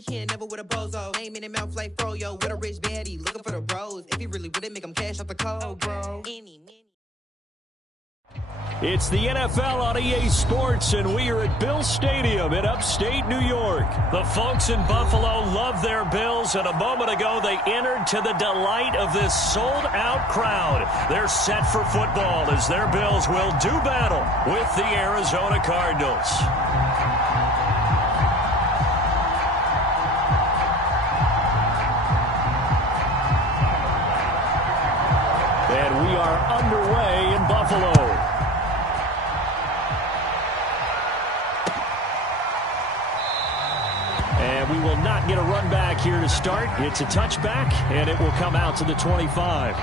Tiny chin, never with a bozo. Name in the mouth like froyo. With a rich baddie, looking for the bros. If he really would it make him cash out the cold, bro. It's the NFL on EA Sports, and we are at Bill Stadium in upstate New York. The folks in Buffalo love their Bills, and a moment ago they entered to the delight of this sold-out crowd. They're set for football as their Bills will do battle with the Arizona Cardinals. And we are underway in Buffalo. And we will not get a run back here to start. It's a touchback, and it will come out to the 25.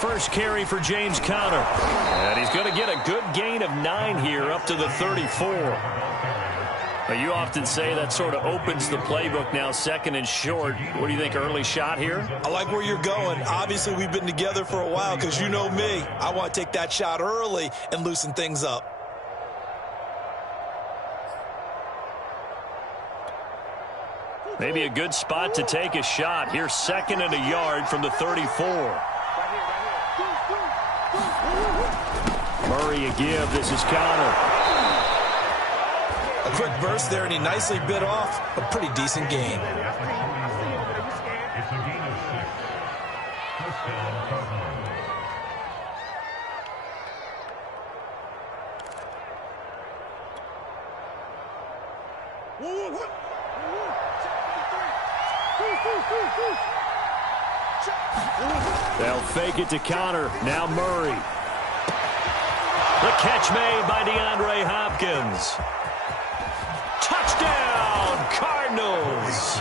First carry for James Conner. And he's going to get a good gain of 9 here up to the 34. Now, you often say that sort of opens the playbook now, second and short. What do you think, early shot here? I like where you're going. Obviously, we've been together for a while because you know me. I want to take that shot early and loosen things up. Maybe a good spot to take a shot. Here's second and a yard from the 34. Murray a give. This is Conner. A quick burst there, and he nicely bit off a pretty decent gain. They'll fake it to Conner. Now Murray. The catch made by DeAndre Hopkins. Touchdown, Cardinals.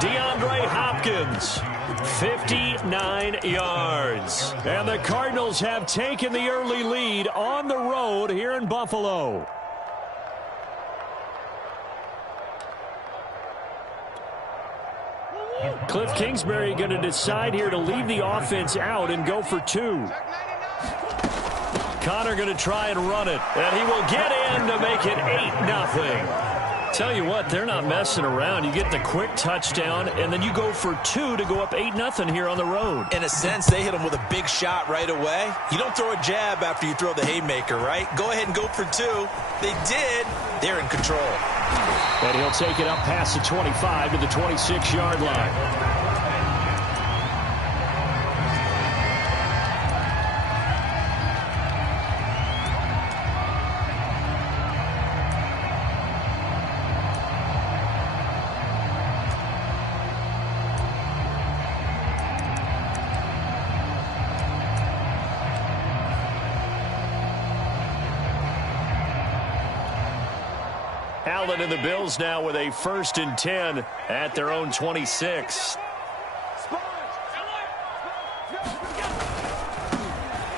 DeAndre Hopkins, 59 yards. And the Cardinals have taken the early lead on the road here in Buffalo. Cliff Kingsbury going to decide here to leave the offense out and go for 2. Conner going to try and run it, and he will get in to make it 8-0. Tell you what, they're not messing around. You get the quick touchdown, and then you go for 2 to go up 8-0 here on the road. In a sense, they hit him with a big shot right away. You don't throw a jab after you throw the haymaker, right? Go ahead and go for 2. They did. They're in control. And he'll take it up past the 25 to the 26-yard line. Allen and the Bills now with a 1st and 10 at their own 26.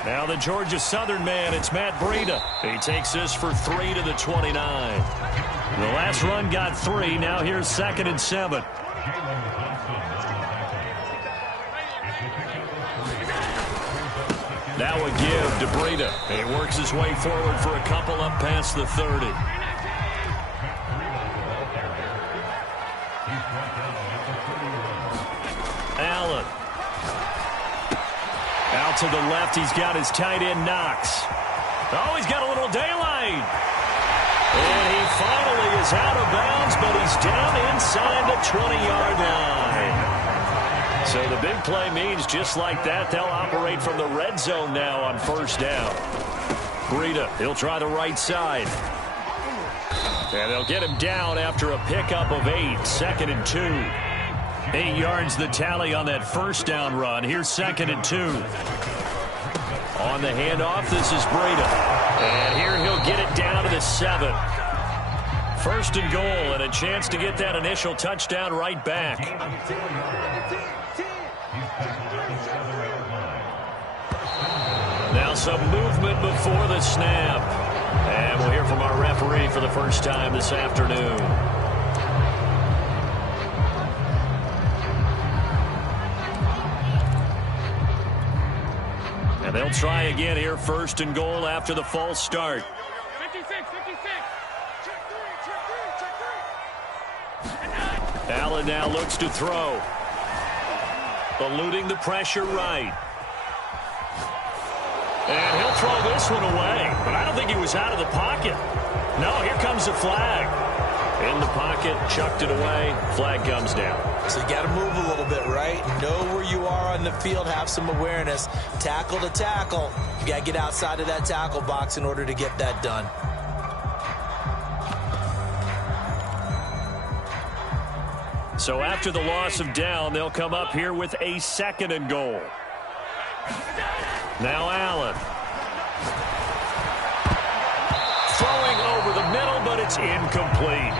Now the Georgia Southern man, it's Matt Breida. He takes this for 3 to the 29. The last run got 3. Now here's 2nd and 7. Now a give to Breida. He works his way forward for a couple up past the 30. Allen. Out to the left, he's got his tight end Knox. Oh, he's got a little daylight. And he finally is out of bounds, but he's down inside the 20-yard line. So the big play means just like that, they'll operate from the red zone now on 1st down. Breida, he'll try the right side. And they'll get him down after a pickup of 8, 2nd and 2. 8 yards the tally on that 1st down run. Here's 2nd and 2. On the handoff, this is Breida. And here he'll get it down to the 7. First and goal, and a chance to get that initial touchdown right back. Now some movement before the snap. And we'll hear from our referee for the first time this afternoon. And they'll try again here, first and goal after the false start. 56. Allen now looks to throw. Eluding the pressure right. And he'll throw this one away. But I don't think he was out of the pocket. No, here comes the flag. In the pocket, chucked it away. Flag comes down. So you got to move a little bit, right? Know where you are on the field, have some awareness. Tackle to tackle. You got to get outside of that tackle box in order to get that done. So after the loss of down, they'll come up here with a second and goal. Now Allen. Throwing over the middle, but it's incomplete.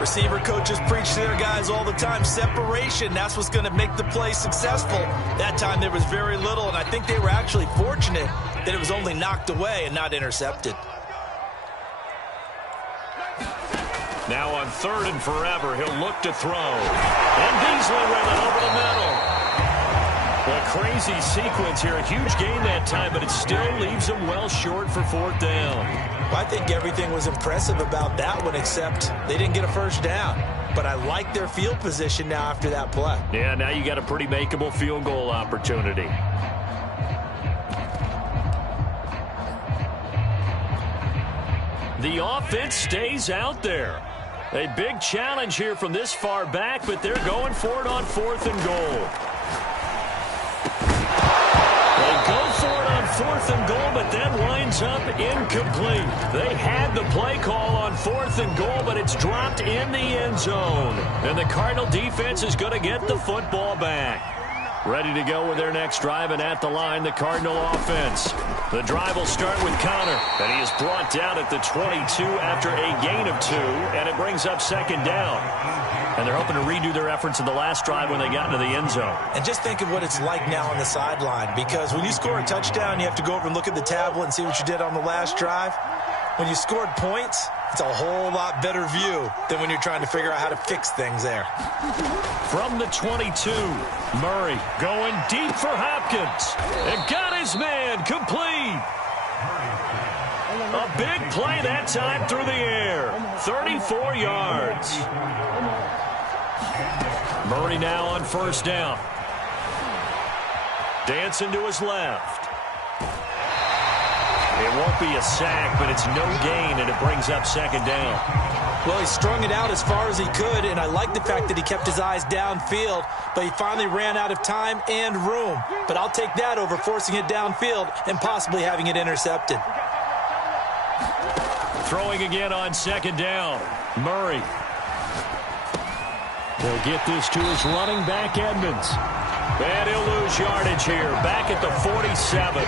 Receiver coaches preach to their guys all the time. Separation, that's what's going to make the play successful. That time there was very little, and I think they were actually fortunate that it was only knocked away and not intercepted. Now on third and forever, he'll look to throw. And Beasley with it over the middle. A crazy sequence here. A huge gain that time, but it still leaves them well short for fourth down. Well, I think everything was impressive about that one, except they didn't get a first down. But I like their field position now after that play. Yeah, now you got a pretty makeable field goal opportunity. The offense stays out there. A big challenge here from this far back, but they're going for it on fourth and goal. They go for it on fourth and goal, but then winds up incomplete. They had the play call on fourth and goal, but it's dropped in the end zone. And the Cardinal defense is going to get the football back. Ready to go with their next drive, and at the line, the Cardinal offense. The drive will start with Connor, and he is brought down at the 22 after a gain of 2, and it brings up second down. And they're hoping to redo their efforts in the last drive when they got into the end zone. And just think of what it's like now on the sideline, because when you score a touchdown, you have to go over and look at the tablet and see what you did on the last drive. When you scored points, it's a whole lot better view than when you're trying to figure out how to fix things there. From the 22, Murray going deep for Hopkins. And got his man complete. A big play that time through the air. 34 yards. Murray now on first down. Dancing to his left. It won't be a sack, but it's no gain, and it brings up second down. Well, he strung it out as far as he could, and I like the fact that he kept his eyes downfield, but he finally ran out of time and room. But I'll take that over forcing it downfield and possibly having it intercepted. Throwing again on second down. Murray. He'll get this to his running back, Edmonds. And he'll lose yardage here, back at the 47.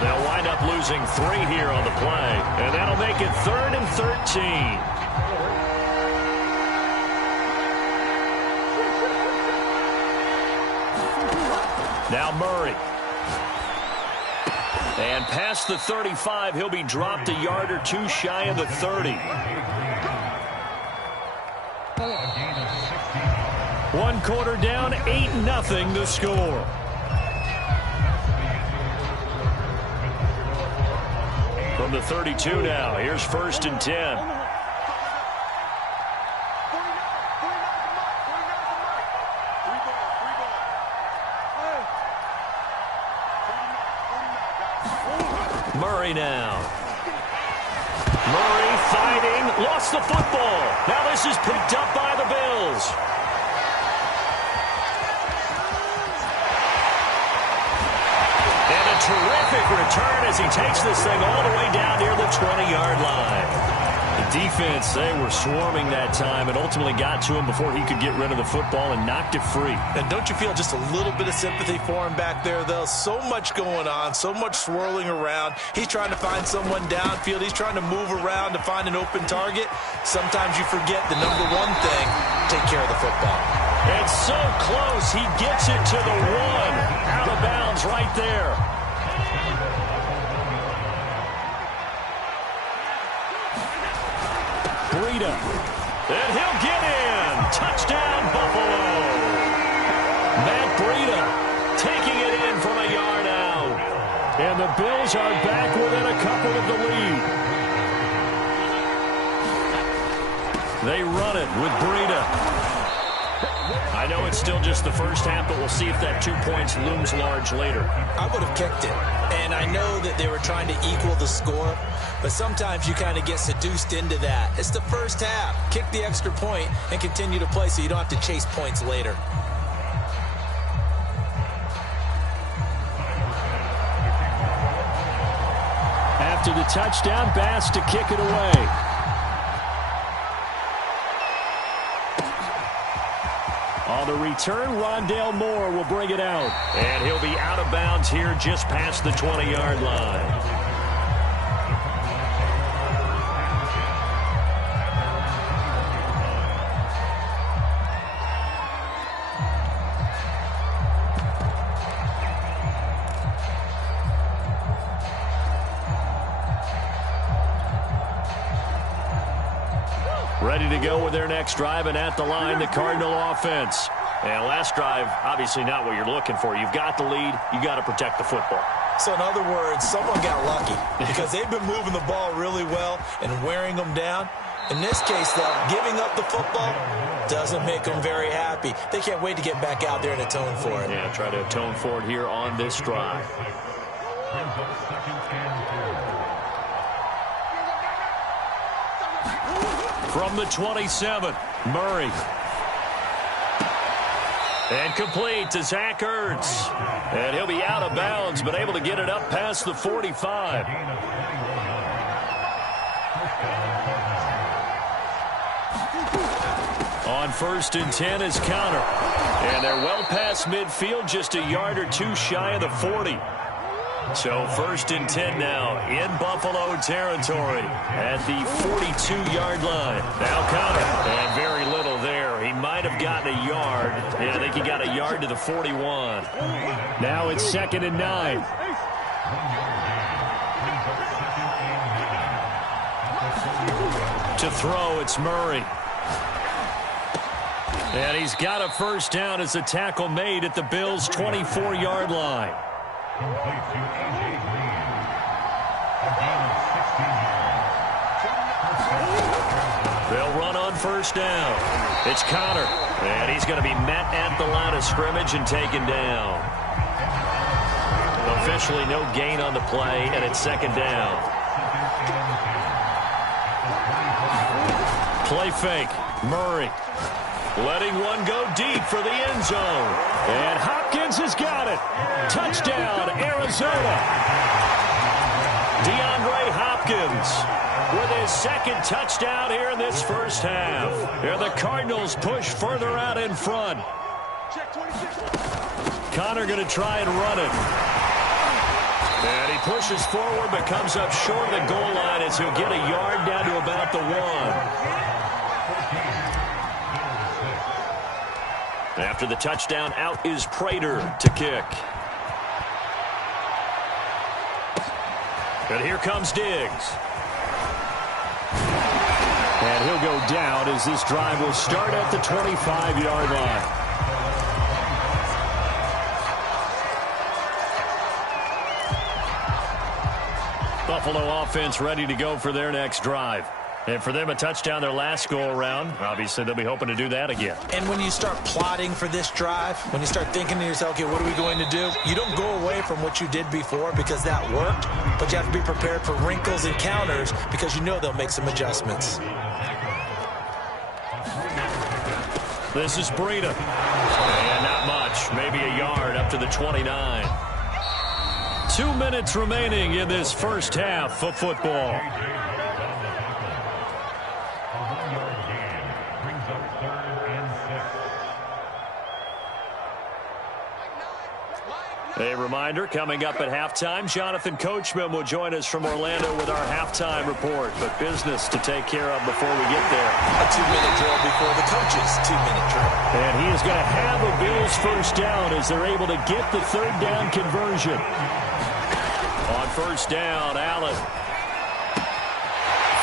They'll wind up losing 3 here on the play, and that'll make it 3rd and 13. Now Murray. And past the 35, he'll be dropped a yard or 2 shy of the 30. 1 quarter down, 8-0 the score. From the 32 now, here's 1st and 10. Murray now. Murray fighting, lost the football. Now this is picked up by the Bills. And a terrific return as he takes this thing all the way down near the 20-yard line. The defense, they were swarming that time and ultimately got to him before he could get rid of the football and knocked it free. And don't you feel just a little bit of sympathy for him back there, though? So much going on, so much swirling around. He's trying to find someone downfield. He's trying to move around to find an open target. Sometimes you forget the number one thing, take care of the football. And so close, he gets it to the one. Out of bounds right there. Breida. And he'll get in. Touchdown, Buffalo. Matt Breida taking it in from a yard out. And the Bills are back within a couple of the lead. They run it with Breida. I know it's still just the first half, but we'll see if that 2 points looms large later. I would have kicked it. And I know that they were trying to equal the score, but sometimes you kind of get seduced into that. It's the first half. Kick the extra point and continue to play so you don't have to chase points later. After the touchdown, Bass to kick it away. On the return, Rondale Moore will bring it out. And he'll be out of bounds here just past the 20-yard line. Ready to go with their next drive, and at the line, the Cardinal offense. And last drive, obviously not what you're looking for. You've got the lead. You've got to protect the football. So in other words, someone got lucky because they've been moving the ball really well and wearing them down. In this case, though, giving up the football doesn't make them very happy. They can't wait to get back out there and atone for it. Yeah, try to atone for it here on this drive. From the 27, Murray. And complete to Zach Ertz. And he'll be out of bounds, but able to get it up past the 45. On 1st and 10 is Connor. And they're well past midfield, just a yard or two shy of the 40. So 1st and 10 now in Buffalo territory at the 42-yard line. Now Connor, and very little there. He might have gotten a yard. Yeah, I think he got a yard to the 41. Now it's 2nd and 9. To throw, it's Murray. And he's got a first down as a tackle made at the Bills' 24-yard line. They'll run on 1st down. It's Connor, and he's going to be met at the line of scrimmage and taken down. Officially no gain on the play, and it's 2nd down. Play fake, Murray. Letting one go deep for the end zone. And Hopkins has got it. Touchdown, Arizona. DeAndre Hopkins with his 2nd touchdown here in this first half. And the Cardinals push further out in front. Connor going to try and run it. And he pushes forward but comes up short of the goal line as he'll get a yard down to about the 1. After the touchdown, out is Prater to kick. And here comes Diggs. And he'll go down as this drive will start at the 25-yard line. Buffalo offense ready to go for their next drive. And for them, a touchdown their last go-around. Obviously, they'll be hoping to do that again. And when you start plotting for this drive, when you start thinking to yourself, okay, what are we going to do? You don't go away from what you did before because that worked, but you have to be prepared for wrinkles and counters because you know they'll make some adjustments. This is Breida. And not much, maybe a yard up to the 29. 2 minutes remaining in this first half of football. A reminder, coming up at halftime, Jonathan Coachman will join us from Orlando with our halftime report. But business to take care of before we get there. A 2-minute drill before the coach's 2-minute drill. And he is going to have a Bills first down as they're able to get the third down conversion. On first down, Allen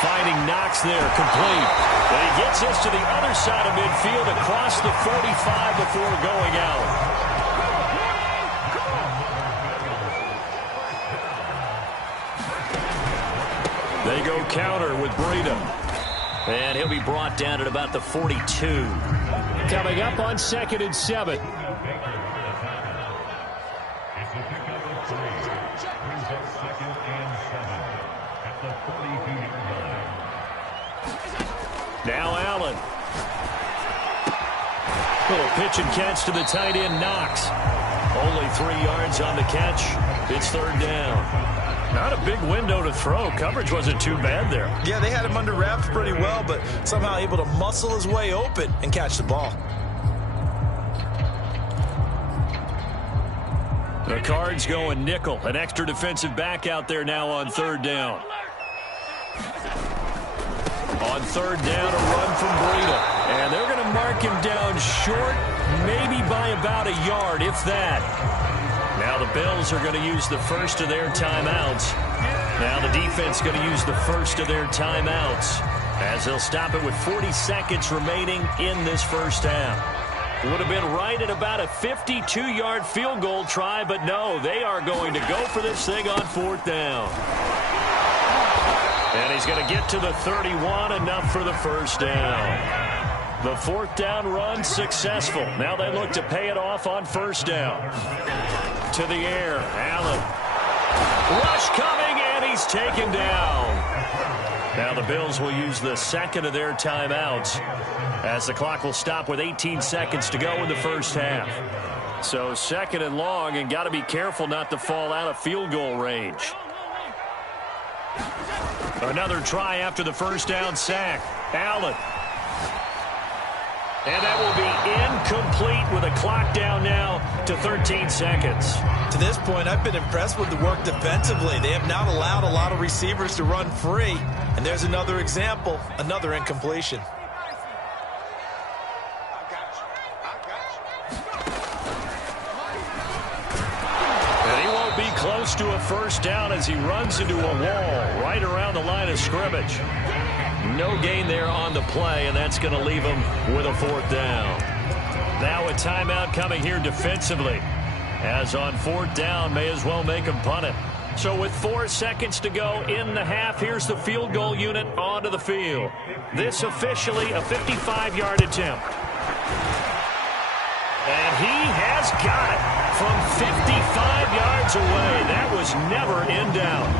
finding Knox there, complete. But he gets us to the other side of midfield across the 45 before going out. They go counter with Breida. And he'll be brought down at about the 42. Coming up on 2nd and 7. Now Allen. Little pitch and catch to the tight end, Knox. Only 3 yards on the catch. It's third down. Not a big window to throw. Coverage wasn't too bad there. Yeah, they had him under wraps pretty well, but somehow able to muscle his way open and catch the ball. The Cards going nickel. An extra defensive back out there now on third down. On third down, a run from Breida. And they're going to mark him down short, maybe by about a yard, if that. Now the Bills are going to use the first of their timeouts. Now the defense going to use the first of their timeouts as they'll stop it with 40 seconds remaining in this first half. Would have been right at about a 52-yard field goal try, but no, they are going to go for this thing on fourth down. And he's going to get to the 31, enough for the first down. The fourth down run successful. Now they look to pay it off on first down. To the air, Allen. Rush coming, and he's taken down. Now the Bills will use the second of their timeouts as the clock will stop with 18 seconds to go in the first half. So second and long, and got to be careful not to fall out of field goal range. Another try after the first down sack. Allen. And that will be incomplete with a clock down now to 13 seconds. To this point, I've been impressed with the work defensively. They have not allowed a lot of receivers to run free. And there's another example, another incompletion. And he won't be close to a first down as he runs into a wall right around the line of scrimmage. No gain there on the play, and that's going to leave him with a fourth down. Now a timeout coming here defensively. As on fourth down, may as well make him punt it. So with 4 seconds to go in the half, here's the field goal unit onto the field. This officially a 55-yard attempt. And he has got it from 55 yards away. That was never in doubt.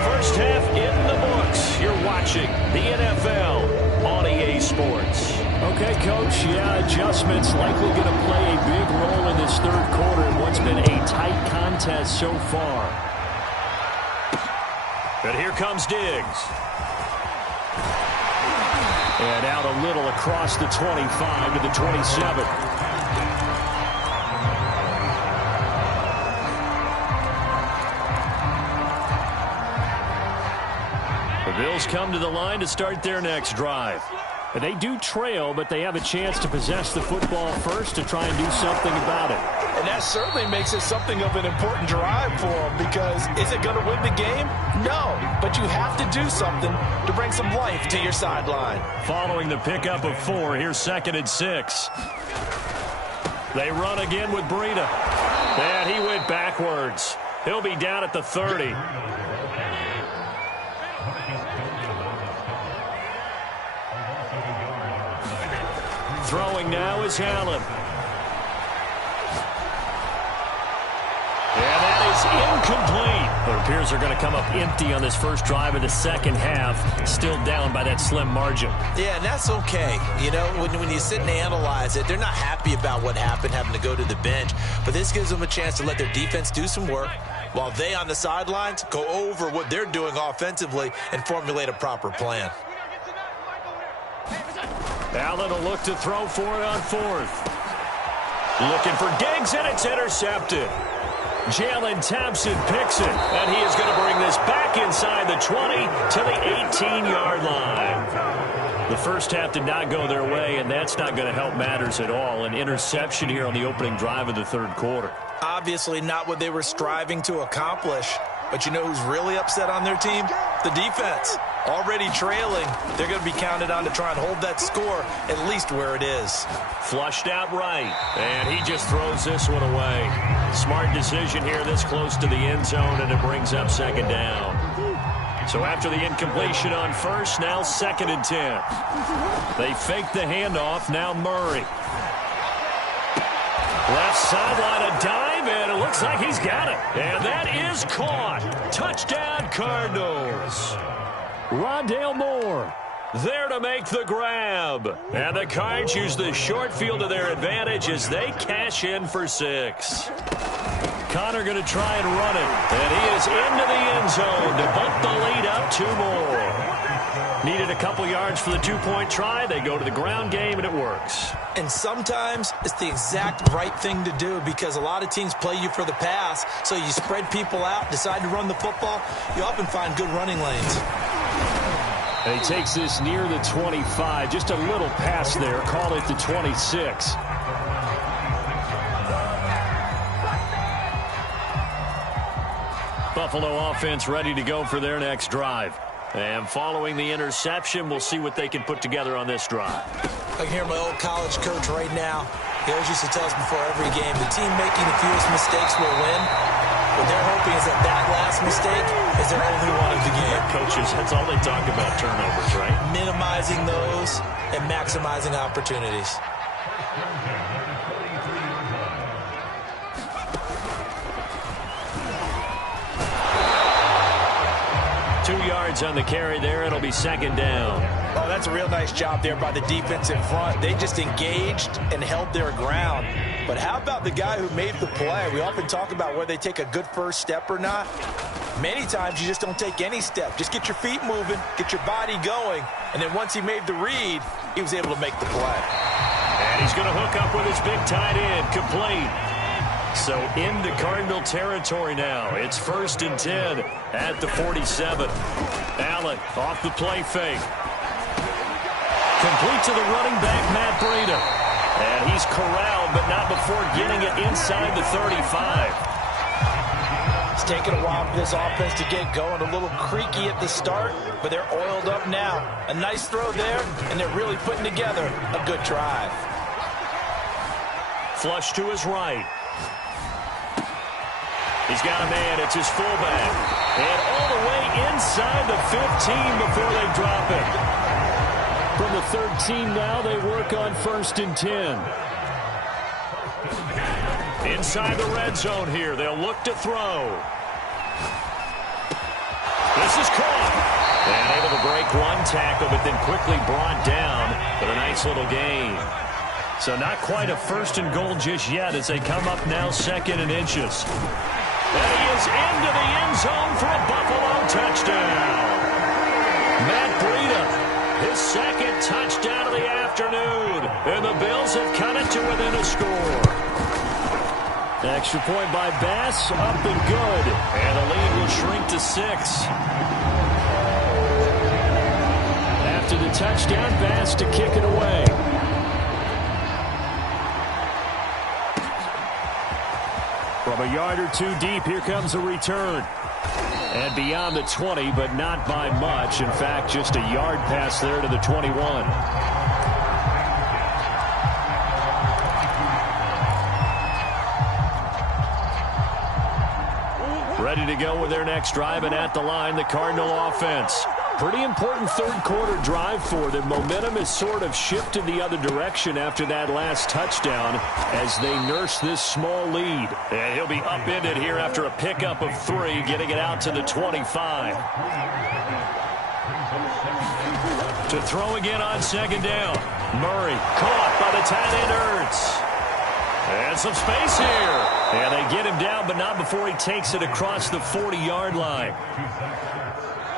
First half in the books. You're watching the NFL on EA Sports. Okay, Coach, yeah, adjustments likely going to play a big role in this third quarter in what's been a tight contest so far. But here comes Diggs. And out a little across the 25 to the 27. The Bills come to the line to start their next drive. They do trail, but they have a chance to possess the football first to try and do something about it. And that certainly makes it something of an important drive for them, because is it going to win the game? No, but you have to do something to bring some life to your sideline. Following the pickup of 4, here's 2nd and 6. They run again with Breida. And he went backwards. He'll be down at the 30. Throwing now is Allen. And that is incomplete. It appears they're going to come up empty on this first drive of the second half, still down by that slim margin. Yeah, and that's okay. You know, when you sit and analyze it, they're not happy about what happened, having to go to the bench. But this gives them a chance to let their defense do some work while they on the sidelines go over what they're doing offensively and formulate a proper plan. Allen will look to throw for it on 4th. Looking for Diggs, and it's intercepted. Jalen Thompson picks it, and he is going to bring this back inside the 20 to the 18-yard line. The first half did not go their way, and that's not going to help matters at all. An interception here on the opening drive of the third quarter. Obviously not what they were striving to accomplish. But you know who's really upset on their team? The defense. Already trailing. They're going to be counted on to try and hold that score at least where it is. Flushed out right. And he just throws this one away. Smart decision here this close to the end zone, and it brings up second down. So after the incompletion on first, now 2nd and 10. They fake the handoff. Now Murray. Left sideline, a dive, and it looks like he's got it. And that is caught. Touchdown, Cardinals. Rondale Moore there to make the grab. And the Cards use the short field to their advantage as they cash in for 6. Connor going to try and run it. And he is into the end zone to bump the lead up 2 more. Needed a couple yards for the 2-point try. They go to the ground game, and it works. And sometimes it's the exact right thing to do because a lot of teams play you for the pass. So you spread people out, decide to run the football. You often find good running lanes. And he takes this near the 25. Just a little pass there. Call it the 26. Buffalo offense ready to go for their next drive. And following the interception, we'll see what they can put together on this drive. I can hear my old college coach right now. He always used to tell us before every game, the team making the fewest mistakes will win. What they're hoping is that last mistake is their only one of the game. Coaches, that's all they talk about, turnovers, right? Minimizing those and maximizing opportunities. 2 yards on the carry there. It'll be second down. Oh, that's a real nice job there by the defense in front. They just engaged and held their ground. But how about the guy who made the play? We often talk about whether they take a good first step or not. Many times you just don't take any step. Just get your feet moving, get your body going. And then once he made the read, he was able to make the play. And he's going to hook up with his big tight end. Complete. So into Cardinal territory now. It's 1st and 10 at the 47. Allen off the play fake. Complete to the running back, Matt Breida. And he's corralled, but not before getting it inside the 35. It's taken a while for this offense to get going. A little creaky at the start, but they're oiled up now. A nice throw there, and they're really putting together a good drive. Flush to his right. He's got a man. It's his fullback. And all the way inside the 15 before they drop it. From the 13 now, they work on 1st and 10. Inside the red zone here. They'll look to throw. This is caught. And able to break one tackle, but then quickly brought down with a nice little gain. So not quite a 1st and goal just yet as they come up now 2nd and inches. And he is into the end zone for a Buffalo touchdown. Matt Breida, his 2nd touchdown of the afternoon. And the Bills have cut it to within a score. Extra point by Bass, up and good. And the lead will shrink to 6. After the touchdown, Bass to kick it away. From a yard or 2 deep, here comes a return. And beyond the 20, but not by much. In fact, just a yard pass there to the 21. Ready to go with their next drive, and at the line, the Cardinal offense. Pretty important third quarter drive for them. Momentum has sort of shifted the other direction after that last touchdown as they nurse this small lead. And he'll be upended here after a pickup of 3, getting it out to the 25. To throw again on 2nd down. Murray caught by the tight end Ertz. And some space here. And they get him down, but not before he takes it across the 40-yard line.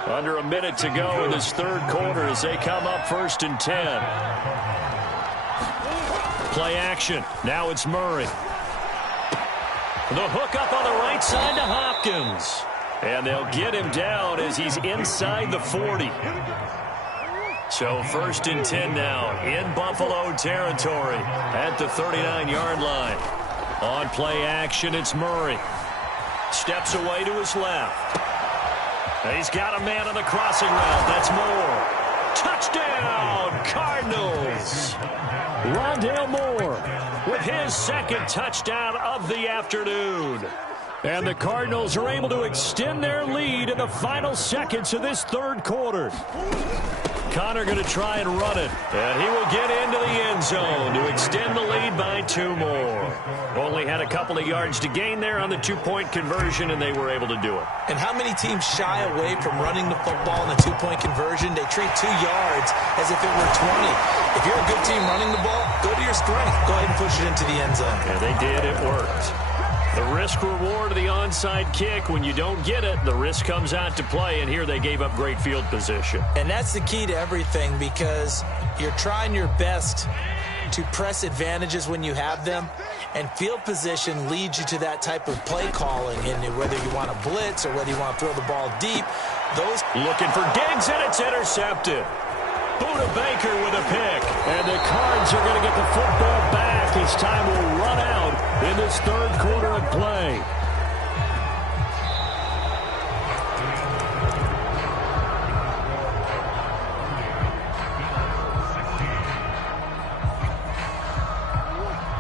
Under a minute to go in this third quarter as they come up 1st and 10. Play action. Now it's Murray. The hook up on the right side to Hopkins. And they'll get him down as he's inside the 40. So 1st and 10 now in Buffalo territory at the 39-yard line. On play action, it's Murray. Steps away to his left. He's got a man on the crossing route. That's Moore. Touchdown, Cardinals. Rondale Moore with his 2nd touchdown of the afternoon. And the Cardinals are able to extend their lead in the final seconds of this 3rd quarter. Connor going to try and run it. And he will get into the end zone to extend the lead by 2 more. Only had a couple of yards to gain there on the 2-point conversion, and they were able to do it. And how many teams shy away from running the football in a 2-point conversion? They treat 2 yards as if it were 20. If you're a good team running the ball, go to your strength. Go ahead and push it into the end zone. Yeah, they did. It worked. The risk-reward of the onside kick, when you don't get it, the risk comes out to play, and here they gave up great field position. And that's the key to everything, because you're trying your best to press advantages when you have them, and field position leads you to that type of play calling, and whether you want to blitz or whether you want to throw the ball deep. Those looking for Diggs, and it's intercepted. Buda Baker with a pick. And the Cards are going to get the football back as time will run out in this 3rd quarter of play.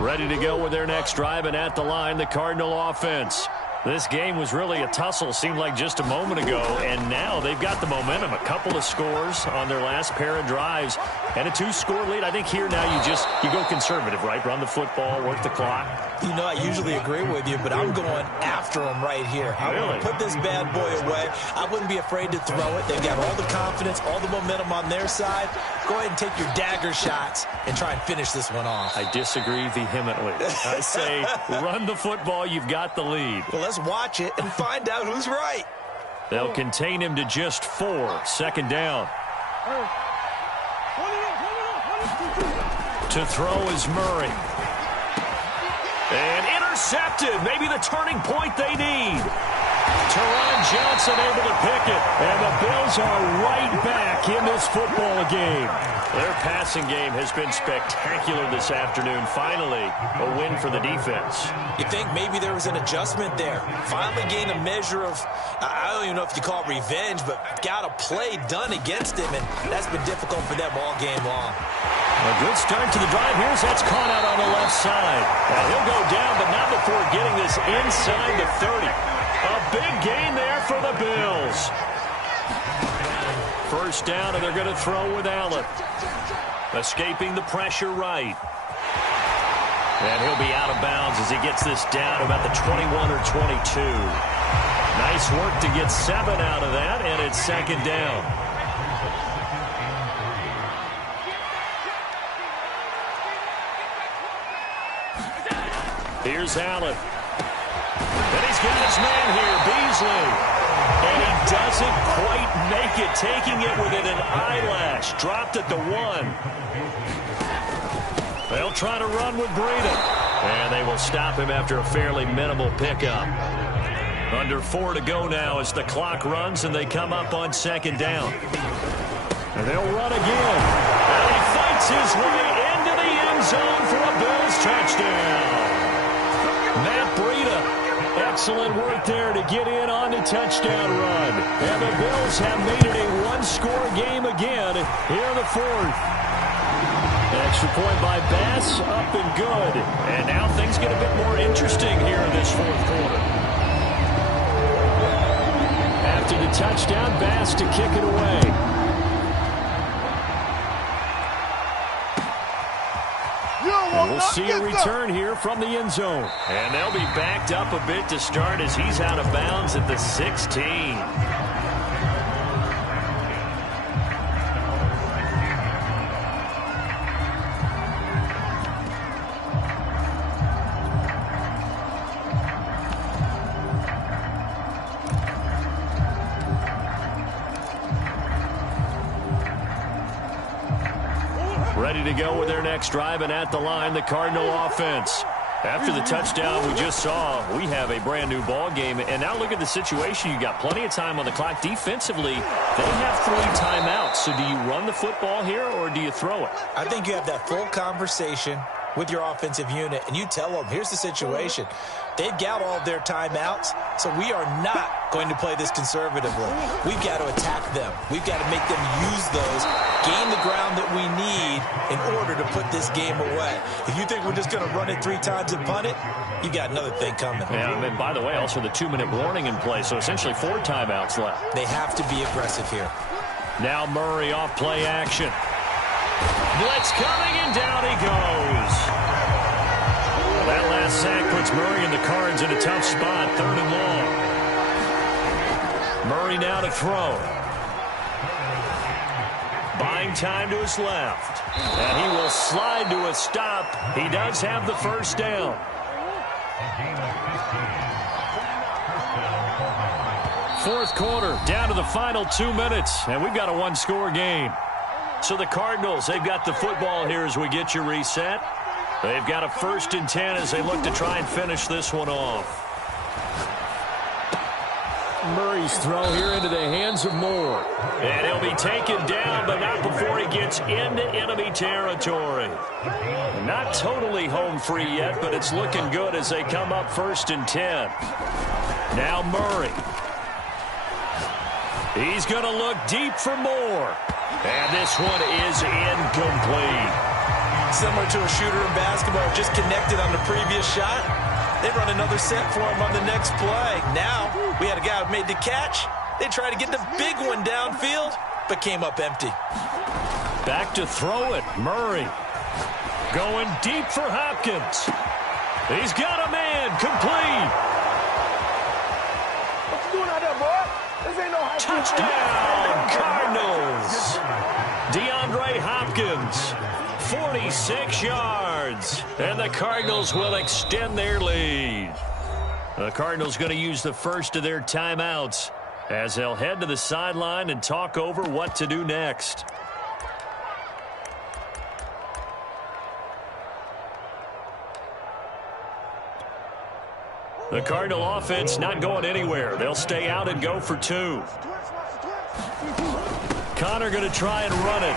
Ready to go with their next drive, and at the line, the Cardinal offense. This game was really a tussle, seemed like just a moment ago, and now they've got the momentum. A couple of scores on their last pair of drives, and a 2-score lead. I think here now you go conservative, right? Run the football, work the clock. You know, I usually agree with you, but I'm going after them right here. I want to put this bad boy away. I wouldn't be afraid to throw it. They've got all the confidence, all the momentum on their side. Go ahead and take your dagger shots and try and finish this one off. I disagree vehemently. I say run the football. You've got the lead. Well, let's watch it and find out who's right. They'll contain him to just 4. 2nd down. To throw is Murray. And intercepted. Maybe the turning point they need. Teron Johnson able to pick it. And the Bills are right back in this football game. Their passing game has been spectacular this afternoon. Finally, a win for the defense. You think maybe there was an adjustment there. Finally gained a measure of, I don't even know if you call it revenge, but got a play done against him, and that's been difficult for them all game long. A good start to the drive. Here's that's caught out on the left side. Now he'll go down, but not before getting this inside the 30. A big gain there for the Bills. 1st down, and they're going to throw with Allen. Escaping the pressure right. And he'll be out of bounds as he gets this down about the 21 or 22. Nice work to get 7 out of that, and it's 2nd down. Here's Allen. And he's got his man here, Beasley. And he doesn't quite make it, taking it within an eyelash. Dropped at the 1. They'll try to run with Breida. And they will stop him after a fairly minimal pickup. Under 4 to go now as the clock runs, and they come up on 2nd down. And they'll run again. And he fights his way into the end zone for a Bills touchdown. Matt Breida. Excellent work there to get in on the touchdown run. And the Bills have made it a 1-score game again here in the 4th. Extra point by Bass, up and good. And now things get a bit more interesting here in this 4th quarter. After the touchdown, Bass to kick it away. And we'll see a return here from the end zone. And they'll be backed up a bit to start as he's out of bounds at the 16. Ready to go with their next drive, and at the line, the Cardinal offense. After the touchdown we just saw, we have a brand-new ball game. And now look at the situation. You got plenty of time on the clock. Defensively, they have 3 timeouts. So do you run the football here or do you throw it? I think you have that full conversation with your offensive unit, and you tell them, here's the situation. They've got all of their timeouts, so we are not going to play this conservatively. We've got to attack them. We've got to make them use those, gain the ground that we need in order to put this game away. If you think we're just going to run it 3 times and punt it, you got another thing coming. Yeah, and by the way, also the 2-minute warning in play, so essentially 4 timeouts left. They have to be aggressive here. Now Murray off play action. Blitz coming, and down he goes. Well, that last sack puts Murray and the Cards in a tough spot, 3rd and long. Murray now to throw. Buying time to his left. And he will slide to a stop. He does have the first down. Fourth quarter, down to the final 2 minutes, and we've got a 1-score game. So the Cardinals, they've got the football here as we get you reset. They've got a 1st and 10 as they look to try and finish this one off. Murray's throw here into the hands of Moore. And he'll be taken down, but not before he gets into enemy territory. Not totally home free yet, but it's looking good as they come up 1st and 10. Now Murray. He's going to look deep for Moore. And this one is incomplete. Similar to a shooter in basketball, just connected on the previous shot. They run another set for him on the next play. Now, we had a guy who made the catch. They tried to get the big one downfield, but came up empty. Back to throw it. Murray going deep for Hopkins. He's got a man. Complete. What you doing out there, boy? This ain't no Touchdown, Cardinals. DeAndre Hopkins, 46 yards. And the Cardinals will extend their lead. The Cardinals going to use the first of their timeouts as they'll head to the sideline and talk over what to do next. The Cardinal offense not going anywhere. They'll stay out and go for 2. Connor going to try and run it.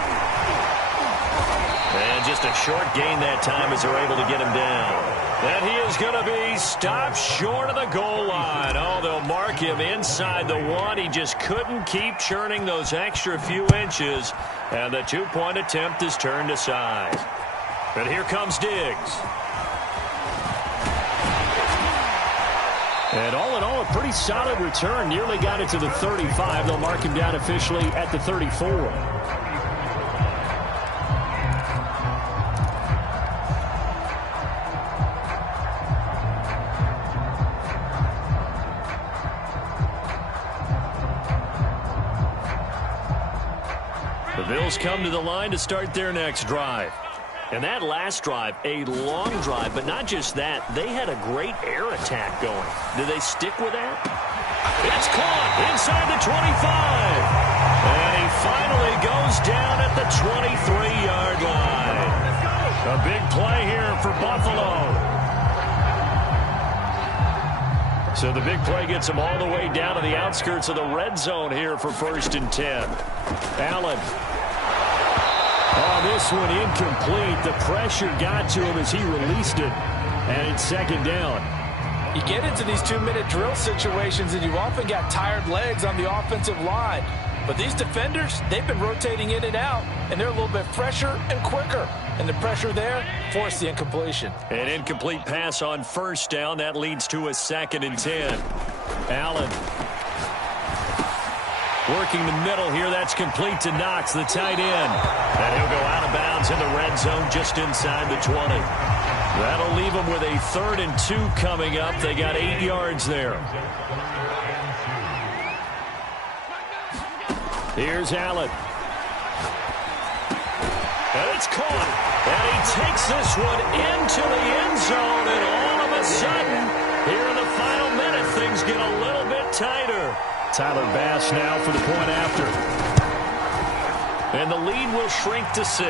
And just a short gain that time as they're able to get him down. And he is going to be stopped short of the goal line. Oh, they'll mark him inside the 1. He just couldn't keep churning those extra few inches. And the 2-point attempt is turned aside. But here comes Diggs. And all in all, a pretty solid return. Nearly got it to the 35. They'll mark him down officially at the 34. The Bills come to the line to start their next drive. And that last drive, a long drive, but not just that. They had a great air attack going. Do they stick with that? It's caught inside the 25. And he finally goes down at the 23-yard line. A big play here for Buffalo. So the big play gets him all the way down to the outskirts of the red zone here for 1st and 10. Allen. Oh, this one incomplete. The pressure got to him as he released it. And it's 2nd down. You get into these 2-minute drill situations, and you often got tired legs on the offensive line. But these defenders, they've been rotating in and out, and they're a little bit fresher and quicker. And the pressure there forced the incompletion. An incomplete pass on 1st down. That leads to a 2nd and 10. Allen. Working the middle here. That's complete to Knox, the tight end. And he'll go out of bounds in the red zone just inside the 20. That'll leave them with a 3rd and 2 coming up. They got 8 yards there. Here's Allen. And it's caught. And he takes this one into the end zone. And all of a sudden, here in the final minute, things get a little bit tighter. Tyler Bass now for the point after. And the lead will shrink to 6.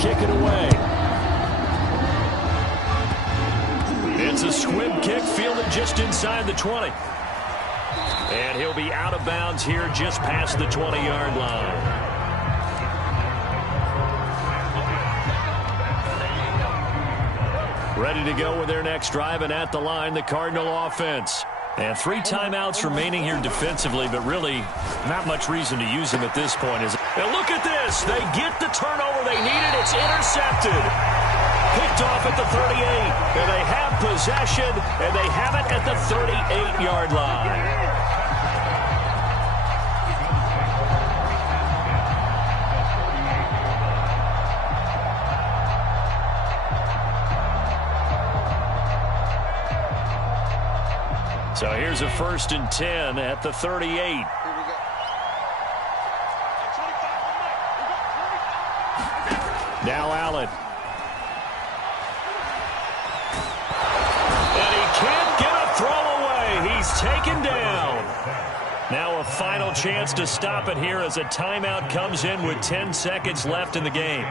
kick it away. It's a squib kick fielded just inside the 20. And he'll be out of bounds here just past the 20-yard line. Ready to go with their next drive, and at the line, the Cardinal offense. And 3 timeouts remaining here defensively, but really not much reason to use them at this point. And look at this. They get the turnover they needed. It's intercepted. Picked off at the 38. And they have possession, and they have it at the 38-yard line. So here's a 1st and 10 at the 38. Now Allen. And he can't get a throw away. He's taken down. Now a final chance to stop it here as a timeout comes in with 10 seconds left in the game.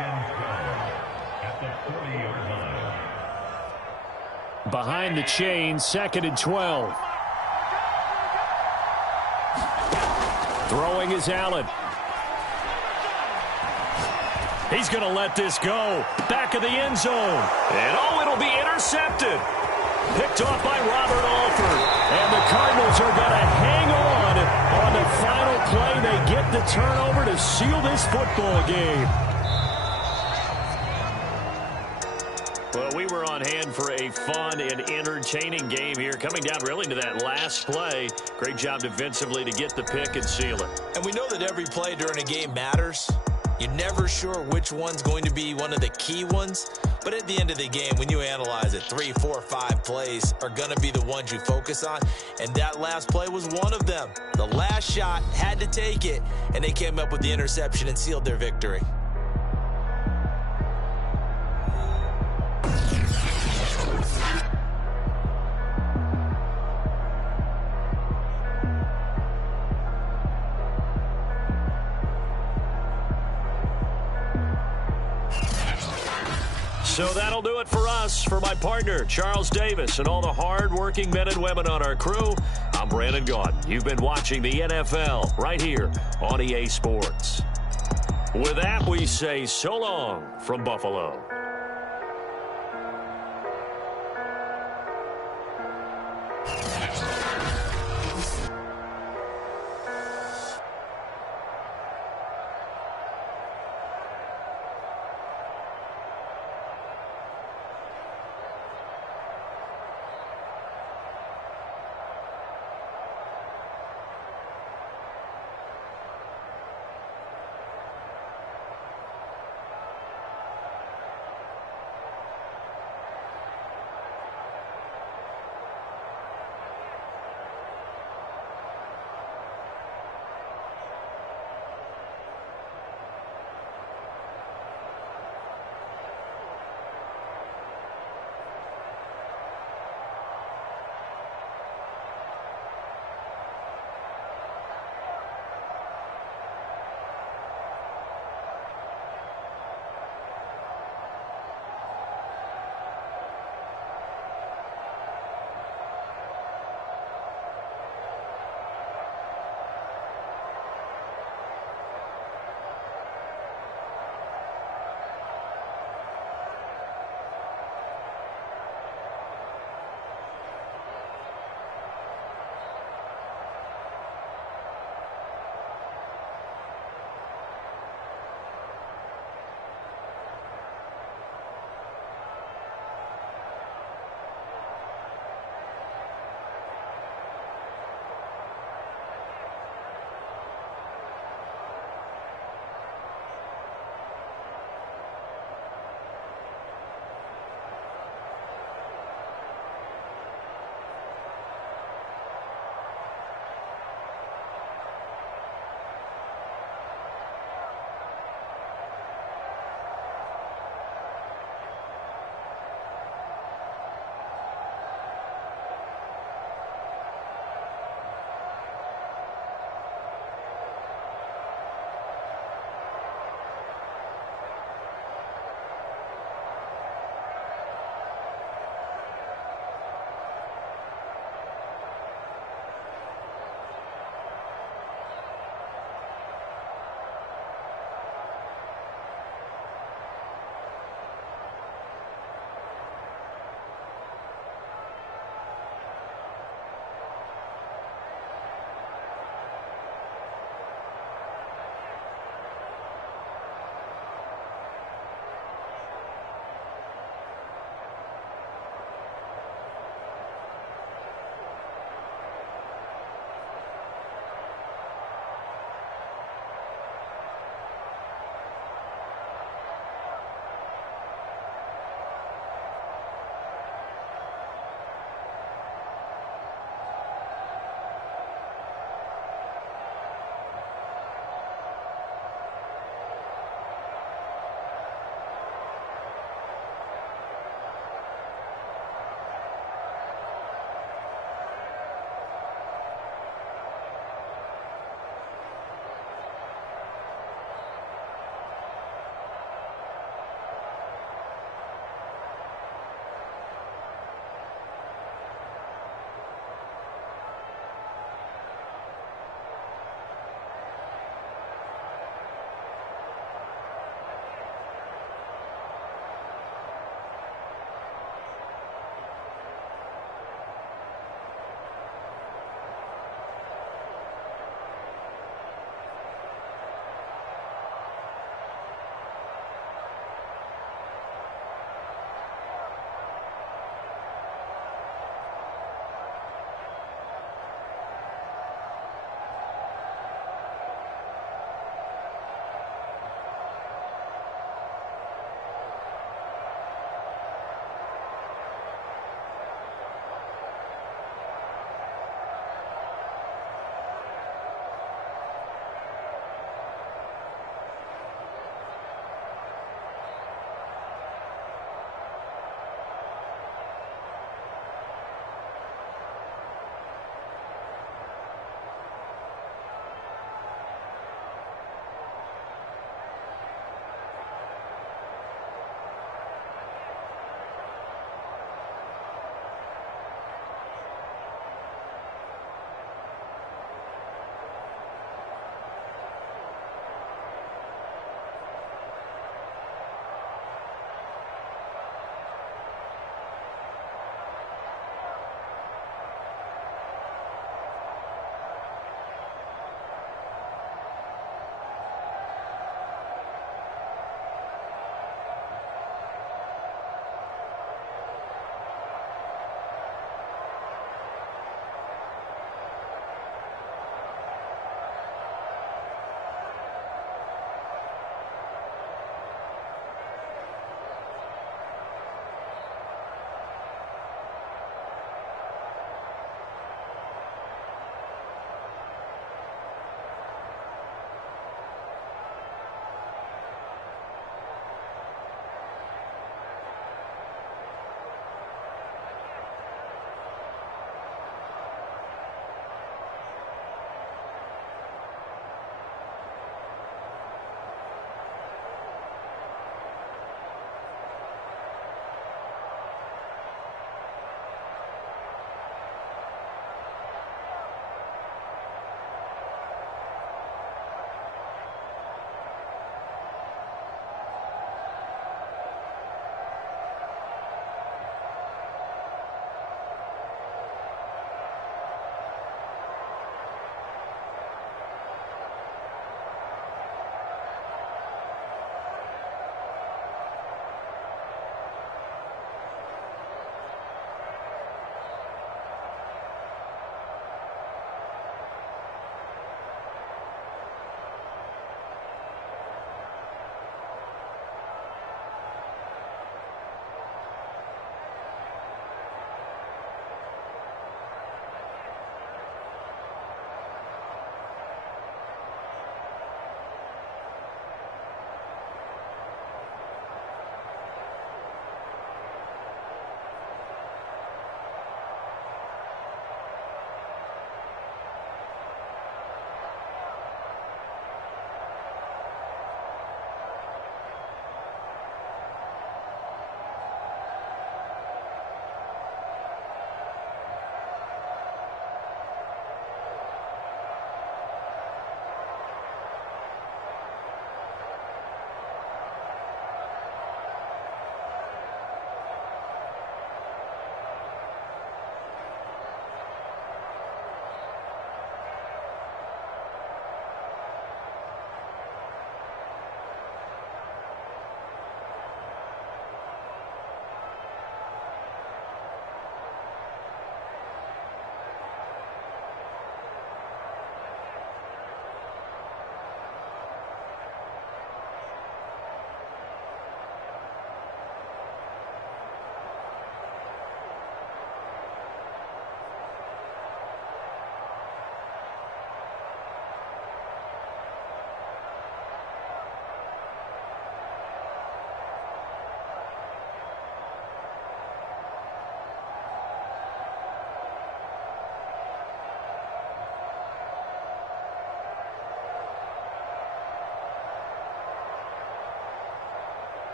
Behind the chain, 2nd and 12. Throwing is Allen. He's going to let this go. Back of the end zone. And it'll be intercepted. Picked off by Robert Alford. And the Cardinals are going to hang on the final play. They get the turnover to seal this football game. Well, we were on hand for a fun and entertaining game here, coming down really to that last play. Great job defensively to get the pick and seal it. And we know that every play during a game matters. You're never sure which one's going to be one of the key ones. But at the end of the game, when you analyze it, 3, 4, 5 plays are going to be the ones you focus on. And that last play was one of them. The last shot had to take it, and they came up with the interception and sealed their victory. So that'll do it for us. For my partner, Charles Davis, and all the hard-working men and women on our crew, I'm Brandon Gaudin. You've been watching the NFL right here on EA Sports. With that, we say so long from Buffalo.